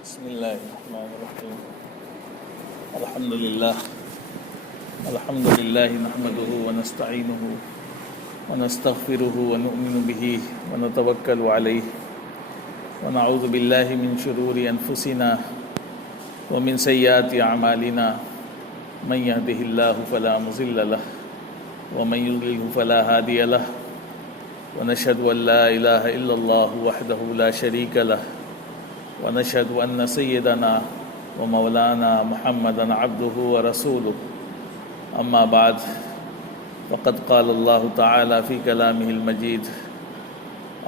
بسم الله الرحمن الرحيم. الحمد لله نحمده ونستعينه ونستغفره ونؤمن به ونتوكل عليه ونعوذ بالله من شرور أنفسنا ومن سيئات أعمالنا من يهده الله فلا مضل له ومن يضلل فلا هادي له ونشهد أن لا إله إلا الله وحده لا شريك له ونشهد أن سيدنا ومولانا محمدا عبده ورسوله أما بعد فقد قال الله تعالى في كلامه المجيد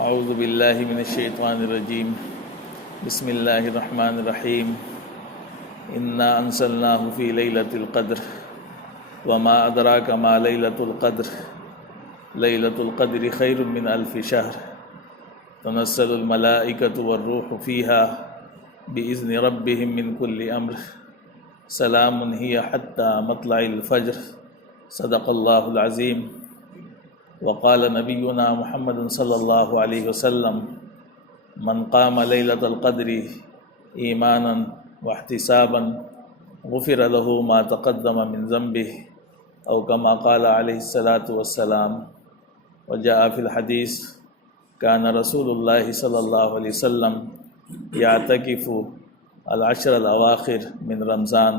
أعوذ بالله من الشيطان الرجيم بسم الله الرحمن الرحيم إنا أنزلناه في ليلة القدر وما أدراك ما ليلة القدر ليلة القدر خير من ألف شهر تنزل الملائكة والروح فيها بإذن ربهم من كل أمر سلام هي حتى مطلع الفجر صدق الله العظيم. وقال نبينا محمد صلى الله عليه وسلم من قام ليلة القدر إيمانا واحتسابا غفر له ما تقدم من ذنبه أو كما قال عليه الصلاة والسلام. وجاء في الحديث كان رسول الله صلی اللہ علیہ وسلم یعتکف العشر الاواخر من رمضان.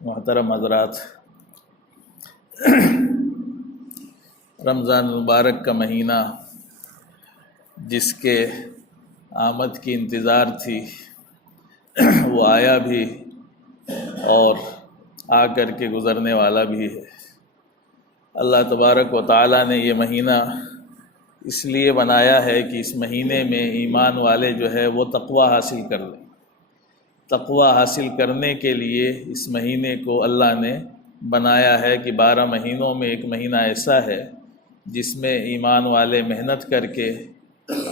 محترم حضرات، رمضان المبارک کا مہینہ جس کے آمد کی انتظار تھی وہ آیا بھی اور آ کر کے گزرنے والا بھی ہے. اللہ تبارک و تعالیٰ نے یہ مہینہ اس لیے بنایا ہے کہ اس مہینے میں ایمان والے جو ہے وہ تقوی حاصل کر لیں. تقوی حاصل کرنے کے لیے اس مہینے کو اللہ نے بنایا ہے کہ 12 مہینوں میں ایک مہینہ ایسا ہے جس میں ایمان والے محنت کر کے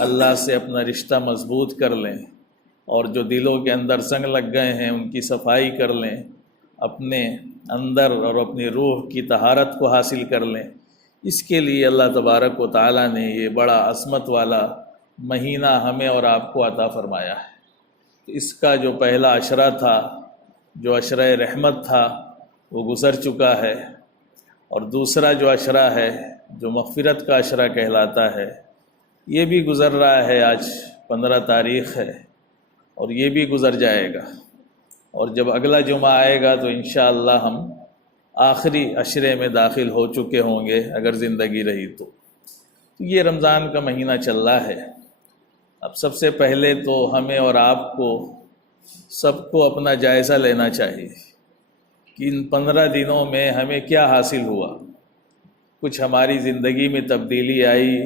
اللہ سے اپنا رشتہ مضبوط کر لیں اور جو دلوں کے اندر سنگ لگ گئے ہیں ان کی صفائی کر لیں، اپنے اندر اور اپنی روح کی طہارت کو حاصل کر لیں. اس کے لیے اللہ تبارک و تعالیٰ نے یہ بڑا عظمت والا مہینہ ہمیں اور آپ کو عطا فرمایا ہے. اس کا جو پہلا عشرہ تھا، جو عشرہ رحمت تھا، وہ گزر چکا ہے، اور دوسرا جو عشرہ ہے جو مغفرت کا عشرہ کہلاتا ہے یہ بھی گزر رہا ہے. آج 15 تاریخ ہے اور یہ بھی گزر جائے گا، اور جب اگلا جمعہ آئے گا تو انشاءاللہ ہم آخری عشرے میں داخل ہو چکے ہوں گے اگر زندگی رہی تو. یہ رمضان کا مہینہ چل رہا ہے. اب سب سے پہلے تو ہمیں اور آپ کو سب کو اپنا جائزہ لینا چاہیے کہ ان 15 دنوں میں ہمیں کیا حاصل ہوا. کچھ ہماری زندگی میں تبدیلی آئی،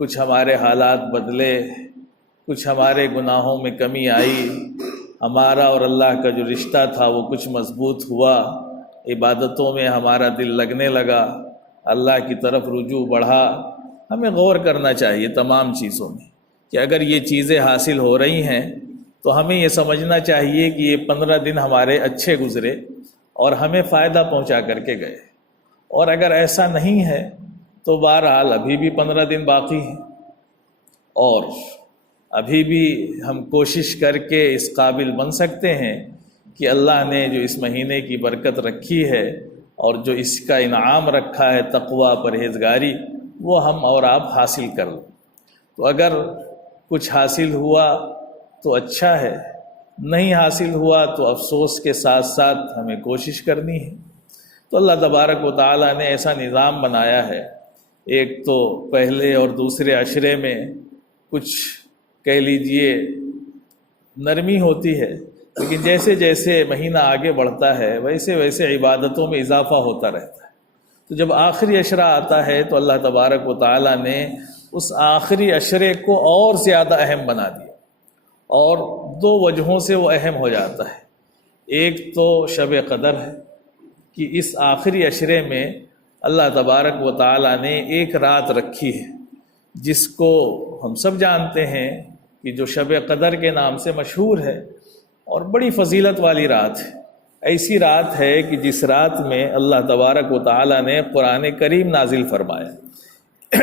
کچھ ہمارے حالات بدلے، کچھ ہمارے گناہوں میں کمی آئی، ہمارا اور اللہ کا جو رشتہ تھا وہ کچھ مضبوط ہوا، عبادتوں میں ہمارا دل لگنے لگا، اللہ کی طرف رجوع بڑھا. ہمیں غور کرنا چاہیے تمام چیزوں میں کہ اگر یہ چیزیں حاصل ہو رہی ہیں تو ہمیں یہ سمجھنا چاہیے کہ یہ 15 دن ہمارے اچھے گزرے اور ہمیں فائدہ پہنچا کر کے گئے. اور اگر ایسا نہیں ہے تو بہرحال ابھی بھی 15 دن باقی ہیں اور ابھی بھی ہم کوشش کر کے اس قابل بن سکتے ہیں کہ اللہ نے جو اس مہینے کی برکت رکھی ہے اور جو اس کا انعام رکھا ہے تقوی، پرہیزگاری، وہ ہم اور آپ حاصل کر لیں. تو اگر کچھ حاصل ہوا تو اچھا ہے، نہیں حاصل ہوا تو افسوس کے ساتھ ساتھ ہمیں کوشش کرنی ہے. تو اللہ تبارک و تعالیٰ نے ایسا نظام بنایا ہے، ایک تو پہلے اور دوسرے عشرے میں کچھ کہہ لیجئے نرمی ہوتی ہے، لیکن جیسے جیسے مہینہ آگے بڑھتا ہے ویسے ویسے عبادتوں میں اضافہ ہوتا رہتا ہے. تو جب آخری عشرہ آتا ہے تو اللہ تبارک و تعالیٰ نے اس آخری عشرے کو اور زیادہ اہم بنا دیا، اور 2 وجہوں سے وہ اہم ہو جاتا ہے. ایک تو شب قدر ہے کہ اس آخری عشرے میں اللہ تبارک و تعالیٰ نے ایک رات رکھی ہے جس کو ہم سب جانتے ہیں کہ جو شب قدر کے نام سے مشہور ہے اور بڑی فضیلت والی رات ہے. ایسی رات ہے کہ جس رات میں اللہ تبارک و تعالیٰ نے قرآن کریم نازل فرمایا.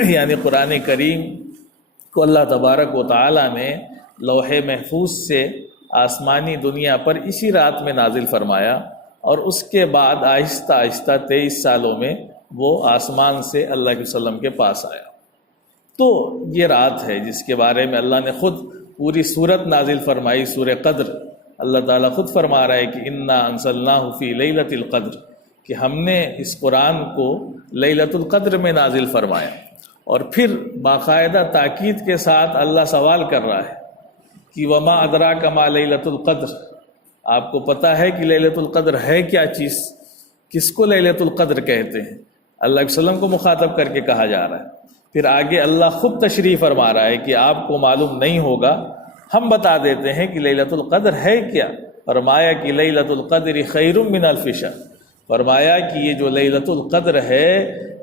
یعنی قرآن کریم کو اللہ تبارک و تعالیٰ نے لوح محفوظ سے آسمانی دنیا پر اسی رات میں نازل فرمایا، اور اس کے بعد آہستہ آہستہ 23 سالوں میں وہ آسمان سے اللہ کے وسلم کے پاس آیا۔ تو یہ رات ہے جس کے بارے میں اللہ نے خود پوری سورت نازل فرمائی، سورہ قدر۔ اللہ تعالیٰ خود فرما رہا ہے کہ انا انزلناہ فی لیلۃ القدر، کہ ہم نے اس قرآن کو لیلۃ القدر میں نازل فرمایا۔ اور پھر باقاعدہ تاکید کے ساتھ اللہ سوال کر رہا ہے کہ وما ادراک ما لیلۃ القدر، آپ کو پتہ ہے کہ لیلۃ القدر ہے کیا چیز، کس کو لیلۃ القدر کہتے ہیں؟ اللہ کے وسلم کو مخاطب کر کے کہا جا رہا ہے۔ پھر آگے اللہ خود تشریح فرما رہا ہے کہ آپ کو معلوم نہیں ہوگا، ہم بتا دیتے ہیں کہ لیلۃ القدر ہے کیا۔ فرمایا کہ لیلۃ القدر خیر من الف شہر، فرمایا کہ یہ جو لیلۃ القدر ہے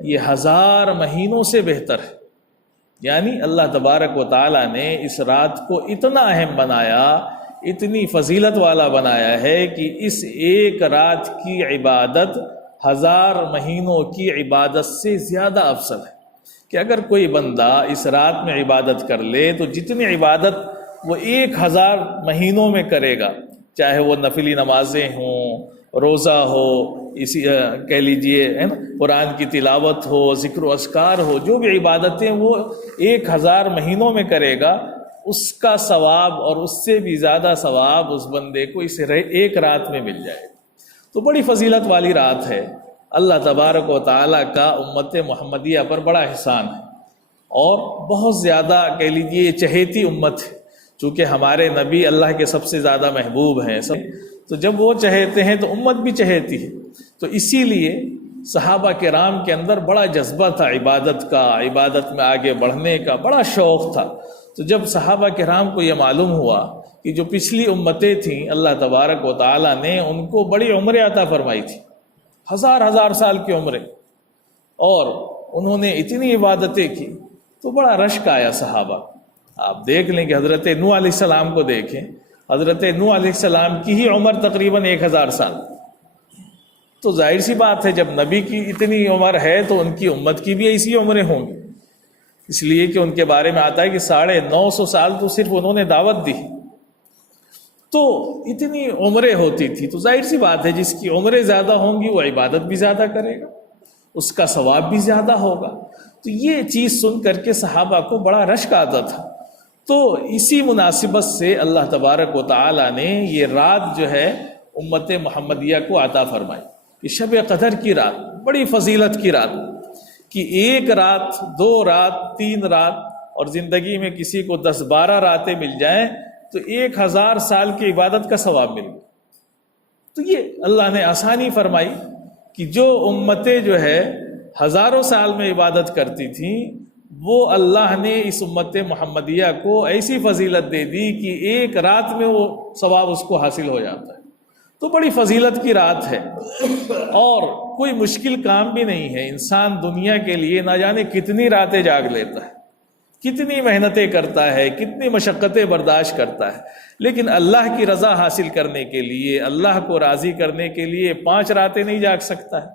یہ 1000 مہینوں سے بہتر ہے۔ یعنی اللہ تبارک و تعالیٰ نے اس رات کو اتنا اہم بنایا، اتنی فضیلت والا بنایا ہے کہ اس ایک رات کی عبادت 1000 مہینوں کی عبادت سے زیادہ افضل ہے، کہ اگر کوئی بندہ اس رات میں عبادت کر لے تو جتنی عبادت وہ 1000 مہینوں میں کرے گا، چاہے وہ نفلی نمازیں ہوں، روزہ ہو، اسی کہہ لیجئے ہے نا، قرآن کی تلاوت ہو، ذکر و اذکار ہو، جو بھی عبادتیں وہ 1000 مہینوں میں کرے گا، اس کا ثواب اور اس سے بھی زیادہ ثواب اس بندے کو اس ایک رات میں مل جائے۔ تو بڑی فضیلت والی رات ہے۔ اللہ تبارک و تعالیٰ کا امت محمدیہ پر بڑا احسان ہے، اور بہت زیادہ کہہ لیجئے چہیتی امت ہے، چونکہ ہمارے نبی اللہ کے سب سے زیادہ محبوب ہیں تو جب وہ چہیتے ہیں تو امت بھی چہیتی ہے۔ تو اسی لیے صحابہ کرام کے اندر بڑا جذبہ تھا عبادت کا، عبادت میں آگے بڑھنے کا بڑا شوق تھا۔ تو جب صحابہ کرام کو یہ معلوم ہوا کہ جو پچھلی امتیں تھیں اللہ تبارک و تعالیٰ نے ان کو بڑی عمریں عطا فرمائی تھی، 1000 سال کی عمریں، اور انہوں نے اتنی عبادتیں کی، تو بڑا رشک آیا صحابہ۔ آپ دیکھ لیں کہ حضرت نوح علیہ السلام کو دیکھیں، حضرت نوح علیہ السلام کی ہی عمر تقریباً 1000 سال۔ تو ظاہر سی بات ہے جب نبی کی اتنی عمر ہے تو ان کی امت کی بھی ایسی عمریں ہوں گی، اس لیے کہ ان کے بارے میں آتا ہے کہ 950 سال تو صرف انہوں نے دعوت دی، تو اتنی عمریں ہوتی تھی۔ تو ظاہر سی بات ہے جس کی عمریں زیادہ ہوں گی وہ عبادت بھی زیادہ کرے گا، اس کا ثواب بھی زیادہ ہوگا۔ تو یہ چیز سن کر کے صحابہ کو بڑا رشک آتا تھا۔ تو اسی مناسبت سے اللہ تبارک و تعالیٰ نے یہ رات جو ہے امت محمدیہ کو عطا فرمائی کہ شب قدر کی رات، بڑی فضیلت کی رات، کہ 1 رات 2 رات 3 رات، اور زندگی میں کسی کو 10-12 راتیں مل جائیں تو 1000 سال کی عبادت کا ثواب مل گیا۔ تو یہ اللہ نے آسانی فرمائی کہ جو امتیں جو ہے ہزاروں سال میں عبادت کرتی تھیں، وہ اللہ نے اس امت محمدیہ کو ایسی فضیلت دے دی کہ 1 رات میں وہ ثواب اس کو حاصل ہو جاتا ہے۔ تو بڑی فضیلت کی رات ہے، اور کوئی مشکل کام بھی نہیں ہے۔ انسان دنیا کے لیے نہ جانے کتنی راتیں جاگ لیتا ہے، کتنی محنتیں کرتا ہے، کتنی مشقتیں برداشت کرتا ہے، لیکن اللہ کی رضا حاصل کرنے کے لیے، اللہ کو راضی کرنے کے لیے 5 راتیں نہیں جاگ سکتا ہے۔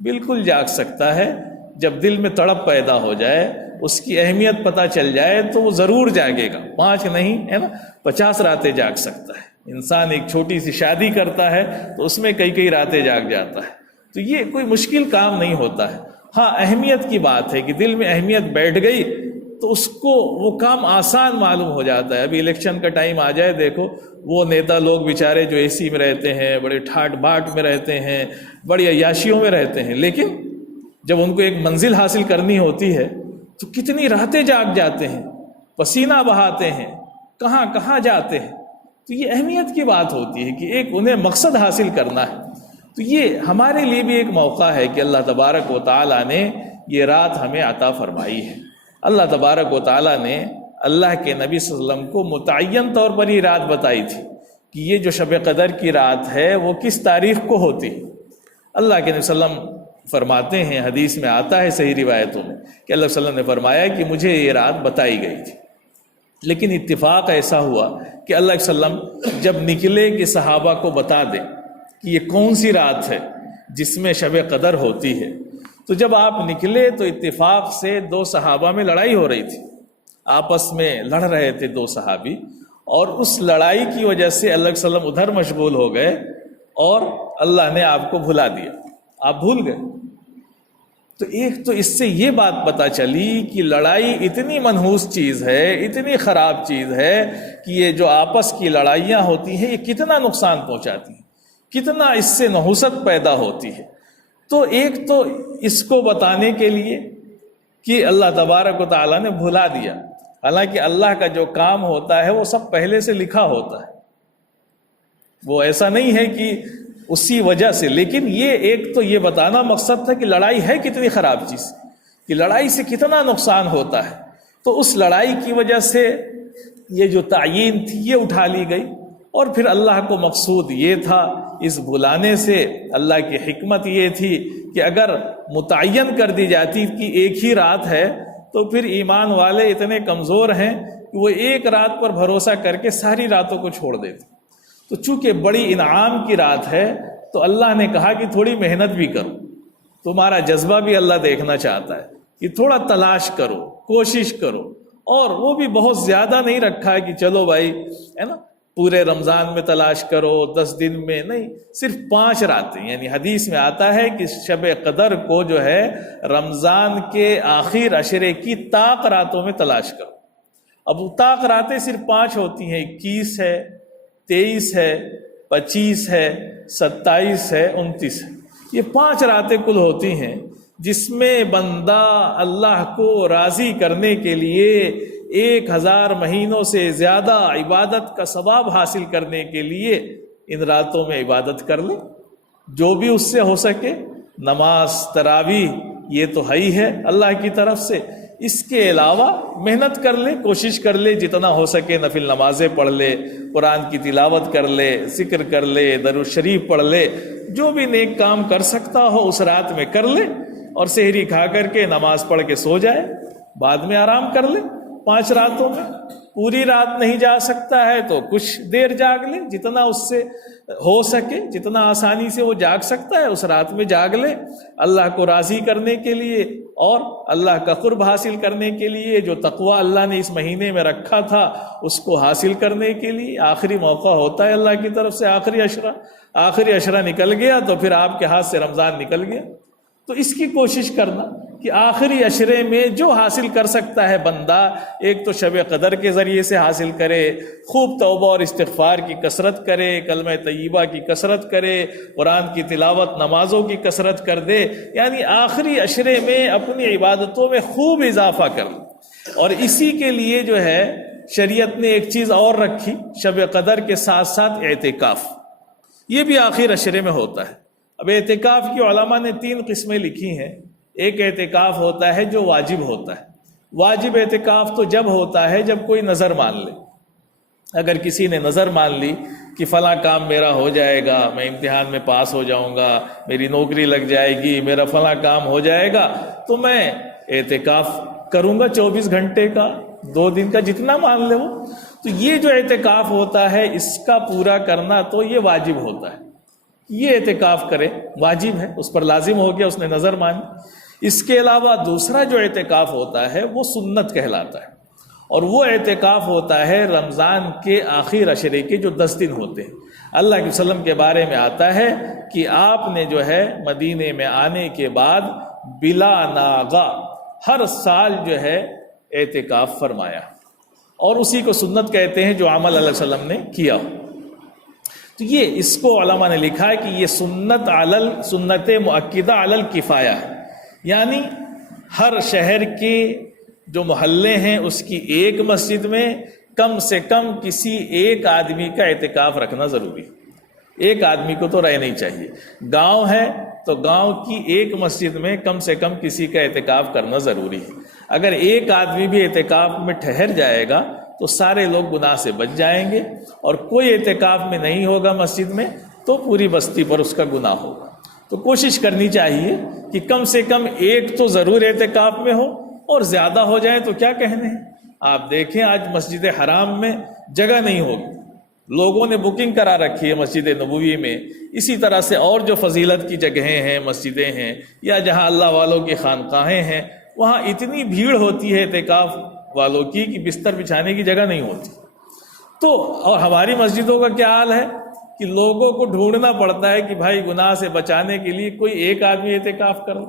بالکل جاگ سکتا ہے، جب دل میں تڑپ پیدا ہو جائے، اس کی اہمیت پتہ چل جائے تو وہ ضرور جاگے گا۔ 5 نہیں ہے نا، 50 راتیں جاگ سکتا ہے۔ انسان ایک چھوٹی سی شادی کرتا ہے تو اس میں کئی راتیں جاگ جاتا ہے۔ تو یہ کوئی مشکل کام نہیں ہوتا ہے۔ ہاں، اہمیت کی بات ہے کہ دل میں اہمیت بیٹھ گئی تو اس کو وہ کام آسان معلوم ہو جاتا ہے۔ ابھی الیکشن کا ٹائم آ جائے، دیکھو وہ نیتا لوگ بیچارے جو اے سی میں رہتے ہیں، بڑے ٹھاٹ باٹ میں رہتے ہیں، بڑی عیاشیوں میں رہتے ہیں، لیکن جب ان کو ایک منزل حاصل کرنی ہوتی ہے تو کتنی راتیں جاگ جاتے ہیں، پسینہ بہاتے ہیں، کہاں کہاں جاتے ہیں۔ تو یہ اہمیت کی بات ہوتی ہے کہ ایک انہیں مقصد حاصل کرنا ہے۔ تو یہ ہمارے لیے بھی ایک موقع ہے کہ اللہ تبارک و تعالیٰ نے یہ رات ہمیں عطا فرمائی ہے۔ اللہ تبارک و تعالیٰ نے اللہ کے نبی صلی اللہ علیہ وسلم کو متعین طور پر یہ رات بتائی تھی کہ یہ جو شب قدر کی رات ہے وہ کس تاریخ کو ہوتی ہے۔ اللہ کے نبی صلی اللہ علیہ وسلم فرماتے ہیں، حدیث میں آتا ہے صحیح روایتوں میں کہ اللہ صلی اللہ علیہ وسلم نے فرمایا کہ مجھے یہ رات بتائی گئی تھی، لیکن اتفاق ایسا ہوا کہ اللہ کے وسلم جب نکلے کہ صحابہ کو بتا دیں کہ یہ کون سی رات ہے جس میں شب قدر ہوتی ہے، تو جب آپ نکلے تو اتفاق سے 2 صحابہ میں لڑائی ہو رہی تھی۔ آپس میں لڑ رہے تھے دو صحابی، اور اس لڑائی کی وجہ سے اللہ کے وسلم ادھر مشغول ہو گئے اور اللہ نے آپ کو بھلا دیا، آپ بھول گئے۔ تو ایک تو اس سے یہ بات پتہ چلی کہ لڑائی اتنی منحوس چیز ہے، اتنی خراب چیز ہے کہ یہ جو آپس کی لڑائیاں ہوتی ہیں یہ کتنا نقصان پہنچاتی ہیں، کتنا اس سے نحوست پیدا ہوتی ہے۔ تو ایک تو اس کو بتانے کے لیے کہ اللہ تبارک و تعالیٰ نے بھلا دیا، حالانکہ اللہ کا جو کام ہوتا ہے وہ سب پہلے سے لکھا ہوتا ہے، وہ ایسا نہیں ہے کہ اسی وجہ سے، لیکن یہ ایک تو یہ بتانا مقصد تھا کہ لڑائی ہے کتنی خراب چیز، کہ لڑائی سے کتنا نقصان ہوتا ہے۔ تو اس لڑائی کی وجہ سے یہ جو تعیین تھی یہ اٹھا لی گئی، اور پھر اللہ کو مقصود یہ تھا اس بلانے سے، اللہ کی حکمت یہ تھی کہ اگر متعین کر دی جاتی کہ ایک ہی رات ہے تو پھر ایمان والے اتنے کمزور ہیں کہ وہ ایک رات پر بھروسہ کر کے ساری راتوں کو چھوڑ دیتے۔ تو چونکہ بڑی انعام کی رات ہے تو اللہ نے کہا کہ تھوڑی محنت بھی کرو، تمہارا جذبہ بھی اللہ دیکھنا چاہتا ہے کہ تھوڑا تلاش کرو، کوشش کرو، اور وہ بھی بہت زیادہ نہیں رکھا ہے کہ چلو بھائی ہے نا پورے رمضان میں تلاش کرو، 10 دن میں نہیں، صرف 5 راتیں، یعنی حدیث میں آتا ہے کہ شب قدر کو جو ہے رمضان کے آخر عشرے کی طاق راتوں میں تلاش کرو۔ اب طاق راتیں صرف 5 ہوتی ہیں، 21 ہے، 23 ہے، 25 ہے، 27 ہے، 29 ہے، یہ 5 راتیں کل ہوتی ہیں جس میں بندہ اللہ کو راضی کرنے کے لیے 1000 مہینوں سے زیادہ عبادت کا ثواب حاصل کرنے کے لیے ان راتوں میں عبادت کر لے، جو بھی اس سے ہو سکے، نماز، تراویح، یہ تو ہے ہی ہے اللہ کی طرف سے، اس کے علاوہ محنت کر لے، کوشش کر لے، جتنا ہو سکے نفل نمازیں پڑھ لے، قرآن کی تلاوت کر لے، ذکر کر لے، درود شریف پڑھ لے، جو بھی نیک کام کر سکتا ہو اس رات میں کر لے، اور سحری کھا کر کے نماز پڑھ کے سو جائے، بعد میں آرام کر لے 5 راتوں میں۔ پوری رات نہیں جا سکتا ہے تو کچھ دیر جاگ لے، جتنا اس سے ہو سکے، جتنا آسانی سے وہ جاگ سکتا ہے اس رات میں جاگ لے، اللہ کو راضی کرنے کے لیے اور اللہ کا قرب حاصل کرنے کے لیے، جو تقوی اللہ نے اس مہینے میں رکھا تھا اس کو حاصل کرنے کے لیے۔ آخری موقع ہوتا ہے اللہ کی طرف سے، آخری عشرہ نکل گیا تو پھر آپ کے ہاتھ سے رمضان نکل گیا، تو اس کی کوشش کرنا کہ آخری عشرے میں جو حاصل کر سکتا ہے بندہ، ایک تو شب قدر کے ذریعے سے حاصل کرے، خوب توبہ اور استغفار کی کثرت کرے، کلمہ طیبہ کی کثرت کرے، قرآن کی تلاوت، نمازوں کی کثرت کر دے، یعنی آخری عشرے میں اپنی عبادتوں میں خوب اضافہ کر لے۔ اور اسی کے لیے جو ہے شریعت نے ایک چیز اور رکھی شب قدر کے ساتھ ساتھ، اعتکاف، یہ بھی آخر عشرے میں ہوتا ہے۔ اب اعتکاف کی علماء نے 3 قسمیں لکھی ہیں۔ ایک اعتکاف ہوتا ہے جو واجب ہوتا ہے، واجب اعتکاف تو جب ہوتا ہے جب کوئی نظر مان لے، اگر کسی نے نظر مان لی کہ فلاں کام میرا ہو جائے گا، میں امتحان میں پاس ہو جاؤں گا، میری نوکری لگ جائے گی، میرا فلاں کام ہو جائے گا، تو میں اعتکاف کروں گا 24 گھنٹے کا، 2 دن کا، جتنا مان لے وہ۔ تو یہ جو اعتکاف ہوتا ہے اس کا پورا کرنا تو یہ واجب ہوتا ہے، یہ اعتکاف کرے، واجب ہے، اس پر لازم ہو گیا، اس نے نظر مانی۔ اس کے علاوہ دوسرا جو اعتکاف ہوتا ہے وہ سنت کہلاتا ہے، اور وہ اعتکاف ہوتا ہے رمضان کے آخر عشرے کے جو 10 دن ہوتے ہیں۔ اللہ کے وسلم کے بارے میں آتا ہے کہ آپ نے جو ہے مدینے میں آنے کے بعد بلا ناغا ہر سال جو ہے اعتکاف فرمایا، اور اسی کو سنت کہتے ہیں جو عمل اللہ علیہ وسلم نے کیا ہو۔ تو یہ اس کو علماء نے لکھا ہے کہ یہ سنت مؤکدہ علی الکفایہ ہے، یعنی ہر شہر کے جو محلے ہیں اس کی ایک مسجد میں کم سے کم کسی ایک آدمی کا اعتکاف رکھنا ضروری ہے، ایک آدمی کو تو رہنا ہی چاہیے۔ گاؤں ہے تو گاؤں کی ایک مسجد میں کم سے کم کسی کا اعتکاف کرنا ضروری ہے۔ اگر ایک آدمی بھی اعتکاف میں ٹھہر جائے گا تو سارے لوگ گناہ سے بچ جائیں گے، اور کوئی اعتکاف میں نہیں ہوگا مسجد میں تو پوری بستی پر اس کا گناہ ہوگا۔ تو کوشش کرنی چاہیے کہ کم سے کم ایک تو ضرور اعتکاف میں ہو، اور زیادہ ہو جائے تو کیا کہنے ہیں۔ آپ دیکھیں آج مسجد حرام میں جگہ نہیں ہوگی، لوگوں نے بکنگ کرا رکھی ہے مسجد نبوی میں، اسی طرح سے اور جو فضیلت کی جگہیں ہیں، مسجدیں ہیں، یا جہاں اللہ والوں کی خانقاہیں ہیں، وہاں اتنی بھیڑ ہوتی ہے اعتکاف والوں کی کہ بستر بچھانے کی جگہ نہیں ہوتی. تو اور ہماری مسجدوں کا کیا حال ہے کہ لوگوں کو ڈھونڈنا پڑتا ہے کہ بھائی گناہ سے بچانے کے لیے کوئی ایک آدمی اعتکاف کرو.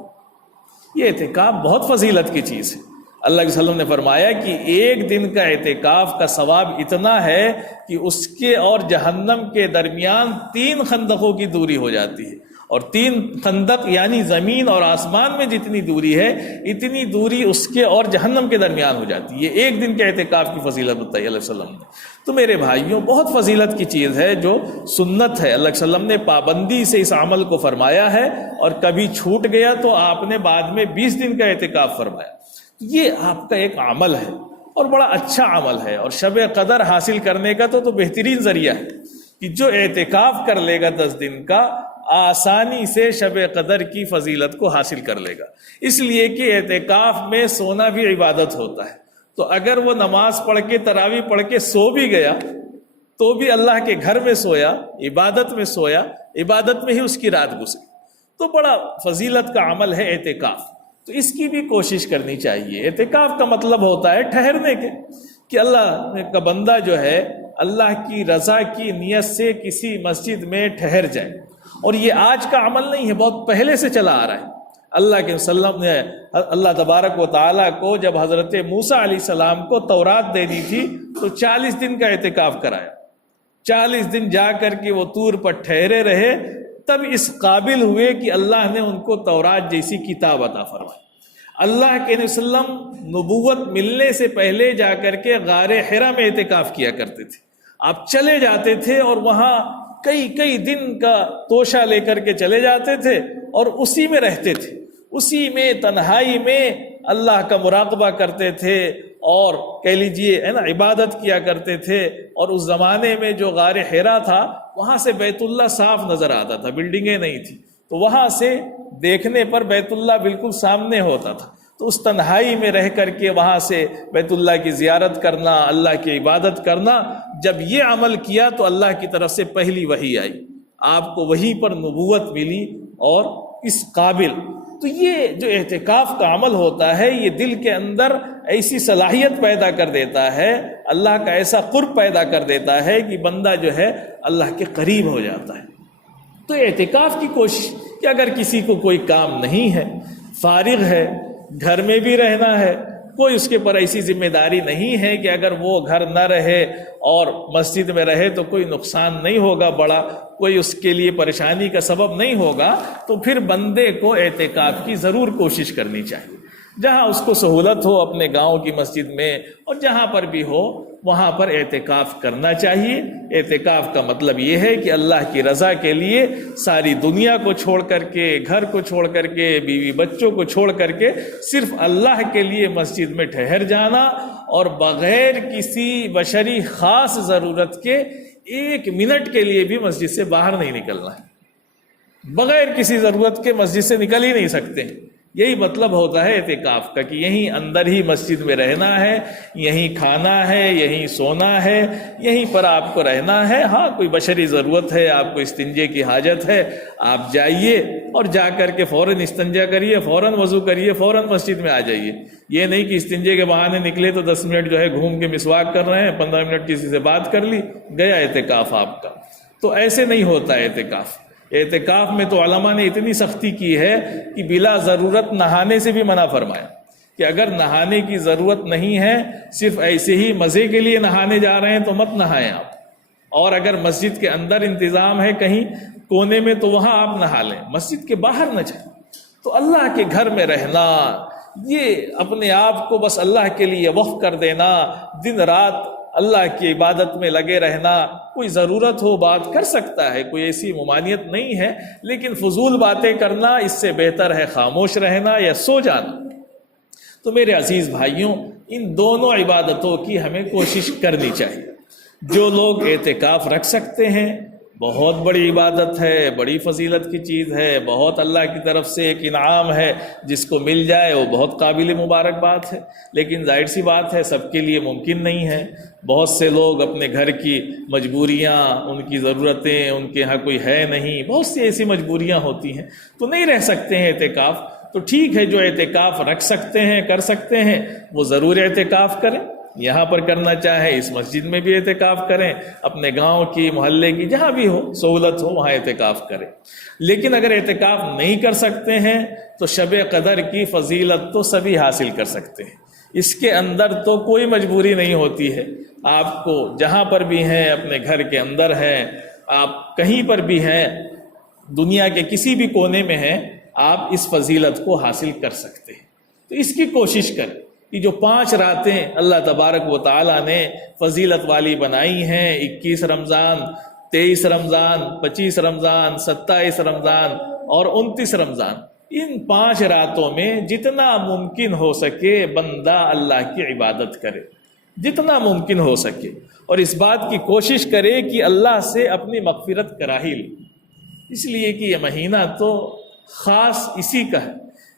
یہ اعتکاف بہت فضیلت کی چیز ہے. اللہ کے وسلم نے فرمایا کہ ایک دن کا اعتکاف کا ثواب اتنا ہے کہ اس کے اور جہنم کے درمیان 3 خندقوں کی دوری ہو جاتی ہے. اور 3 خندق یعنی زمین اور آسمان میں جتنی دوری ہے اتنی دوری اس کے اور جہنم کے درمیان ہو جاتی ہے. یہ ایک دن کے اعتکاف کی فضیلت بتائی اللہ علیہ وسلم نے. تو میرے بھائیوں بہت فضیلت کی چیز ہے جو سنت ہے. اللہ علیہ وسلم نے پابندی سے اس عمل کو فرمایا ہے اور کبھی چھوٹ گیا تو آپ نے بعد میں 20 دن کا اعتکاف فرمایا. یہ آپ کا ایک عمل ہے اور بڑا اچھا عمل ہے. اور شب قدر حاصل کرنے کا تو بہترین ذریعہ ہے کہ جو اعتکاف کر لے گا 10 دن کا آسانی سے شب قدر کی فضیلت کو حاصل کر لے گا. اس لیے کہ اعتکاف میں سونا بھی عبادت ہوتا ہے. تو اگر وہ نماز پڑھ کے تراویح پڑھ کے سو بھی گیا تو بھی اللہ کے گھر میں سویا، عبادت میں سویا، عبادت میں ہی اس کی رات گزری. تو بڑا فضیلت کا عمل ہے اعتکاف. تو اس کی بھی کوشش کرنی چاہیے. اعتکاف کا مطلب ہوتا ہے ٹھہرنے کے، کہ اللہ کا بندہ جو ہے اللہ کی رضا کی نیت سے کسی مسجد میں ٹھہر جائے. اور یہ آج کا عمل نہیں ہے، بہت پہلے سے چلا آ رہا ہے. اللہ کے وسلم نے اللہ تبارک و تعالیٰ کو جب حضرت موسیٰ علیہ السلام کو تورات دے دی تھی تو 40 دن کا اعتکاف کرایا. 40 دن جا کر کے وہ طور پر ٹھہرے رہے، تب اس قابل ہوئے کہ اللہ نے ان کو تورات جیسی کتاب عطا فرمائی. اللہ کے نبی صلی اللہ علیہ وسلم نبوت ملنے سے پہلے جا کر کے غار حرا میں اعتکاف کیا کرتے تھے. آپ چلے جاتے تھے اور وہاں کئی دن کا توشہ لے کر کے چلے جاتے تھے اور اسی میں رہتے تھے. اسی میں تنہائی میں اللہ کا مراقبہ کرتے تھے اور کہہ لیجئے ہے نا عبادت کیا کرتے تھے. اور اس زمانے میں جو غار حرا تھا وہاں سے بیت اللہ صاف نظر آتا تھا، بلڈنگیں نہیں تھی، تو وہاں سے دیکھنے پر بیت اللہ بالکل سامنے ہوتا تھا. تو اس تنہائی میں رہ کر کے وہاں سے بیت اللہ کی زیارت کرنا، اللہ کی عبادت کرنا، جب یہ عمل کیا تو اللہ کی طرف سے پہلی وحی آئی، آپ کو وہیں پر نبوت ملی اور اس قابل. تو یہ جو اعتکاف کا عمل ہوتا ہے یہ دل کے اندر ایسی صلاحیت پیدا کر دیتا ہے، اللہ کا ایسا قرب پیدا کر دیتا ہے کہ بندہ جو ہے اللہ کے قریب ہو جاتا ہے. تو اعتکاف کی کوشش کہ اگر کسی کو کوئی کام نہیں ہے، فارغ ہے، گھر میں بھی رہنا ہے، کوئی اس کے پر ایسی ذمہ داری نہیں ہے کہ اگر وہ گھر نہ رہے اور مسجد میں رہے تو کوئی نقصان نہیں ہوگا بڑا، کوئی اس کے لیے پریشانی کا سبب نہیں ہوگا، تو پھر بندے کو اعتکاف کی ضرور کوشش کرنی چاہیے. جہاں اس کو سہولت ہو اپنے گاؤں کی مسجد میں اور جہاں پر بھی ہو وہاں پر اعتکاف کرنا چاہیے. اعتکاف کا مطلب یہ ہے کہ اللہ کی رضا کے لیے ساری دنیا کو چھوڑ کر کے، گھر کو چھوڑ کر کے، بیوی بچوں کو چھوڑ کر کے صرف اللہ کے لیے مسجد میں ٹھہر جانا اور بغیر کسی بشری خاص ضرورت کے 1 منٹ کے لیے بھی مسجد سے باہر نہیں نکلنا ہے. بغیر کسی ضرورت کے مسجد سے نکل ہی نہیں سکتے. یہی مطلب ہوتا ہے اعتکاف کا کہ یہیں اندر ہی مسجد میں رہنا ہے، یہیں کھانا ہے، یہیں سونا ہے، یہیں پر آپ کو رہنا ہے. ہاں کوئی بشری ضرورت ہے، آپ کو استنجے کی حاجت ہے، آپ جائیے اور جا کر کے فوراً استنجا کریے، فوراً وضو کریے، فوراً مسجد میں آ جائیے. یہ نہیں کہ استنجے کے بہانے نکلے تو 10 منٹ جو ہے گھوم کے مسواک کر رہے ہیں، 15 منٹ کسی سے بات کر لی، گیا اعتکاف آپ کا. تو ایسے نہیں ہوتا ہے اعتکاف. اعتکاف میں تو علماء نے اتنی سختی کی ہے کہ بلا ضرورت نہانے سے بھی منع فرمایا کہ اگر نہانے کی ضرورت نہیں ہے، صرف ایسے ہی مزے کے لیے نہانے جا رہے ہیں تو مت نہائیں آپ. اور اگر مسجد کے اندر انتظام ہے کہیں کونے میں تو وہاں آپ نہا لیں، مسجد کے باہر نہ جائیں. تو اللہ کے گھر میں رہنا، یہ اپنے آپ کو بس اللہ کے لیے وقف کر دینا، دن رات اللہ کی عبادت میں لگے رہنا. کوئی ضرورت ہو بات کر سکتا ہے، کوئی ایسی ممانعت نہیں ہے، لیکن فضول باتیں کرنا اس سے بہتر ہے خاموش رہنا یا سو جانا. تو میرے عزیز بھائیوں، ان دونوں عبادتوں کی ہمیں کوشش کرنی چاہیے. جو لوگ اعتکاف رکھ سکتے ہیں، بہت بڑی عبادت ہے، بڑی فضیلت کی چیز ہے، بہت اللہ کی طرف سے ایک انعام ہے، جس کو مل جائے وہ بہت قابل مبارکباد ہے. لیکن ظاہر سی بات ہے سب کے لیے ممکن نہیں ہے. بہت سے لوگ اپنے گھر کی مجبوریاں، ان کی ضرورتیں، ان کے ہاں کوئی ہے نہیں، بہت سی ایسی مجبوریاں ہوتی ہیں تو نہیں رہ سکتے ہیں اعتکاف. تو ٹھیک ہے، جو اعتکاف رکھ سکتے ہیں کر سکتے ہیں وہ ضرور اعتکاف کریں، یہاں پر کرنا چاہے اس مسجد میں بھی اعتکاف کریں، اپنے گاؤں کی محلے کی جہاں بھی ہو سہولت ہو وہاں اعتکاف کریں۔ لیکن اگر اعتکاف نہیں کر سکتے ہیں تو شب قدر کی فضیلت تو سبھی حاصل کر سکتے ہیں، اس کے اندر تو کوئی مجبوری نہیں ہوتی ہے۔ آپ کو جہاں پر بھی ہیں، اپنے گھر کے اندر ہیں، آپ کہیں پر بھی ہیں، دنیا کے کسی بھی کونے میں ہیں، آپ اس فضیلت کو حاصل کر سکتے ہیں۔ تو اس کی کوشش کریں کہ جو 5 راتیں اللہ تبارک و تعالیٰ نے فضیلت والی بنائی ہیں، 21 رمضان، 23 رمضان، 25 رمضان، 27 رمضان اور 29 رمضان، ان 5 راتوں میں جتنا ممکن ہو سکے بندہ اللہ کی عبادت کرے، جتنا ممکن ہو سکے، اور اس بات کی کوشش کرے کہ اللہ سے اپنی مغفرت کرا ہی لے، اس لیے کہ یہ مہینہ تو خاص اسی کا ہے۔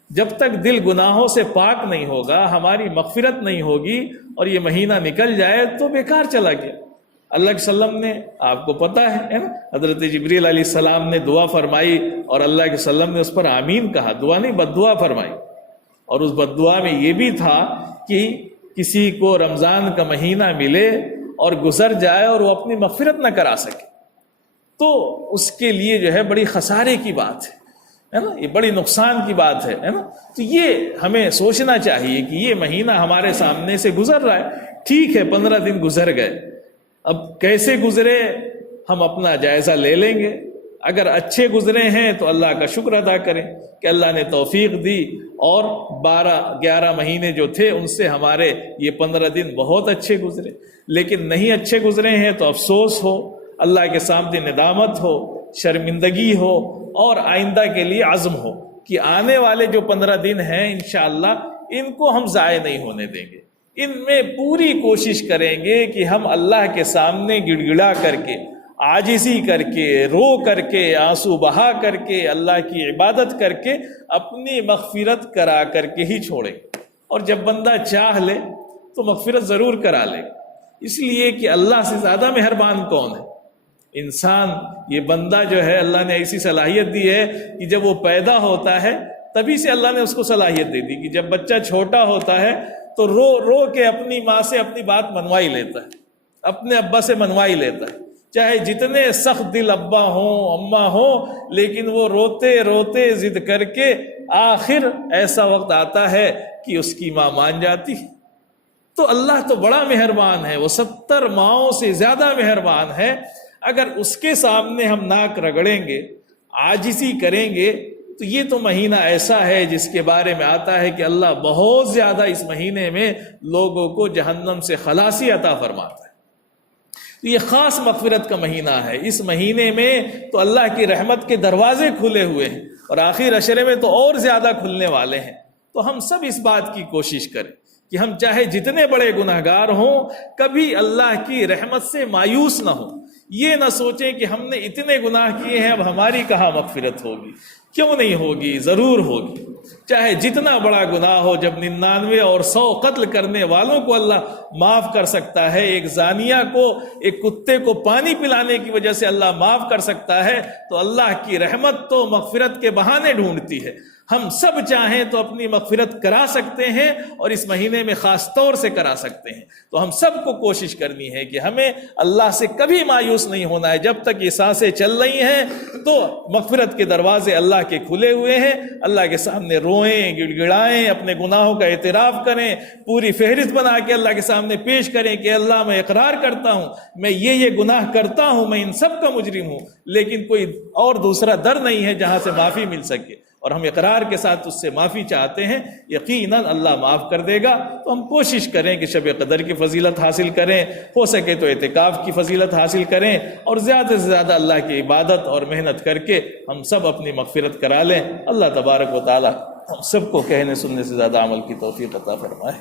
جب تک دل گناہوں سے پاک نہیں ہوگا، ہماری مغفرت نہیں ہوگی اور یہ مہینہ نکل جائے تو بیکار چلا گیا۔ اللہ کے وسلم نے، آپ کو پتہ ہے نا، حضرت جبریل علیہ السلام نے دعا فرمائی اور اللہ کے وسلم نے اس پر آمین کہا، دعا نہیں بد دعا فرمائی، اور اس بد دعا میں یہ بھی تھا کہ کسی کو رمضان کا مہینہ ملے اور گزر جائے اور وہ اپنی مغفرت نہ کرا سکے تو اس کے لیے جو ہے بڑی خسارے کی بات ہے نا، یہ بڑی نقصان کی بات ہے نا۔ تو یہ ہمیں سوچنا چاہیے کہ یہ مہینہ ہمارے سامنے سے گزر رہا ہے، ٹھیک ہے 15 دن گزر گئے، اب کیسے گزرے ہم اپنا جائزہ لے لیں گے۔ اگر اچھے گزرے ہیں تو اللہ کا شکر ادا کریں کہ اللہ نے توفیق دی اور 12-11 مہینے جو تھے ان سے ہمارے یہ 15 دن بہت اچھے گزرے۔ لیکن نہیں اچھے گزرے ہیں تو افسوس ہو، اللہ کے سامنے ندامت ہو، شرمندگی ہو، اور آئندہ کے لیے عزم ہو کہ آنے والے جو 15 دن ہیں انشاءاللہ ان کو ہم ضائع نہیں ہونے دیں گے، ان میں پوری کوشش کریں گے کہ ہم اللہ کے سامنے گڑ گڑا کر کے، عاجزی کر کے، رو کر کے، آنسو بہا کر کے، اللہ کی عبادت کر کے اپنی مغفرت کرا کر کے ہی چھوڑیں۔ اور جب بندہ چاہ لے تو مغفرت ضرور کرا لے، اس لیے کہ اللہ سے زیادہ مہربان کون ہے؟ انسان، یہ بندہ جو ہے اللہ نے ایسی صلاحیت دی ہے کہ جب وہ پیدا ہوتا ہے تبھی سے اللہ نے اس کو صلاحیت دے دی کہ جب بچہ چھوٹا ہوتا ہے تو رو رو کے اپنی ماں سے اپنی بات منوائی لیتا ہے، اپنے ابا سے منوائی لیتا ہے، چاہے جتنے سخت دل ابا ہوں اماں ہوں، لیکن وہ روتے روتے ضد کر کے آخر ایسا وقت آتا ہے کہ اس کی ماں مان جاتی ہے۔ تو اللہ تو بڑا مہربان ہے، وہ 70 ماؤں سے زیادہ مہربان ہے۔ اگر اس کے سامنے ہم ناک رگڑیں گے، عاجزی کریں گے، تو یہ تو مہینہ ایسا ہے جس کے بارے میں آتا ہے کہ اللہ بہت زیادہ اس مہینے میں لوگوں کو جہنم سے خلاصی عطا فرماتا ہے۔ تو یہ خاص مغفرت کا مہینہ ہے، اس مہینے میں تو اللہ کی رحمت کے دروازے کھلے ہوئے ہیں اور آخر عشرے میں تو اور زیادہ کھلنے والے ہیں۔ تو ہم سب اس بات کی کوشش کریں کہ ہم چاہے جتنے بڑے گناہگار ہوں کبھی اللہ کی رحمت سے مایوس نہ ہوں، یہ نہ سوچیں کہ ہم نے اتنے گناہ کیے ہیں اب ہماری کہاں مغفرت ہوگی۔ کیوں نہیں ہوگی؟ ضرور ہوگی، چاہے جتنا بڑا گناہ ہو۔ جب 99 اور 100 قتل کرنے والوں کو اللہ معاف کر سکتا ہے، ایک زانیہ کو، ایک کتے کو پانی پلانے کی وجہ سے اللہ معاف کر سکتا ہے، تو اللہ کی رحمت تو مغفرت کے بہانے ڈھونڈتی ہے۔ ہم سب چاہیں تو اپنی مغفرت کرا سکتے ہیں اور اس مہینے میں خاص طور سے کرا سکتے ہیں۔ تو ہم سب کو کوشش کرنی ہے کہ ہمیں اللہ سے کبھی مایوس نہیں ہونا ہے۔ جب تک یہ سانسیں چل رہی ہیں تو مغفرت کے دروازے اللہ کے کھلے ہوئے ہیں۔ اللہ کے سامنے روئیں، گڑ گڑائیں، اپنے گناہوں کا اعتراف کریں، پوری فہرست بنا کے اللہ کے سامنے پیش کریں کہ اللہ میں اقرار کرتا ہوں میں یہ گناہ کرتا ہوں، میں ان سب کا مجرم ہوں، لیکن کوئی اور دوسرا در نہیں ہے جہاں سے معافی مل سکے، اور ہم اقرار کے ساتھ اس سے معافی چاہتے ہیں، یقیناً اللہ معاف کر دے گا۔ تو ہم کوشش کریں کہ شب قدر کی فضیلت حاصل کریں، ہو سکے تو اعتکاف کی فضیلت حاصل کریں، اور زیادہ سے زیادہ اللہ کی عبادت اور محنت کر کے ہم سب اپنی مغفرت کرا لیں۔ اللہ تبارک و تعالی ہم سب کو کہنے سننے سے زیادہ عمل کی توفیق عطا فرمائے۔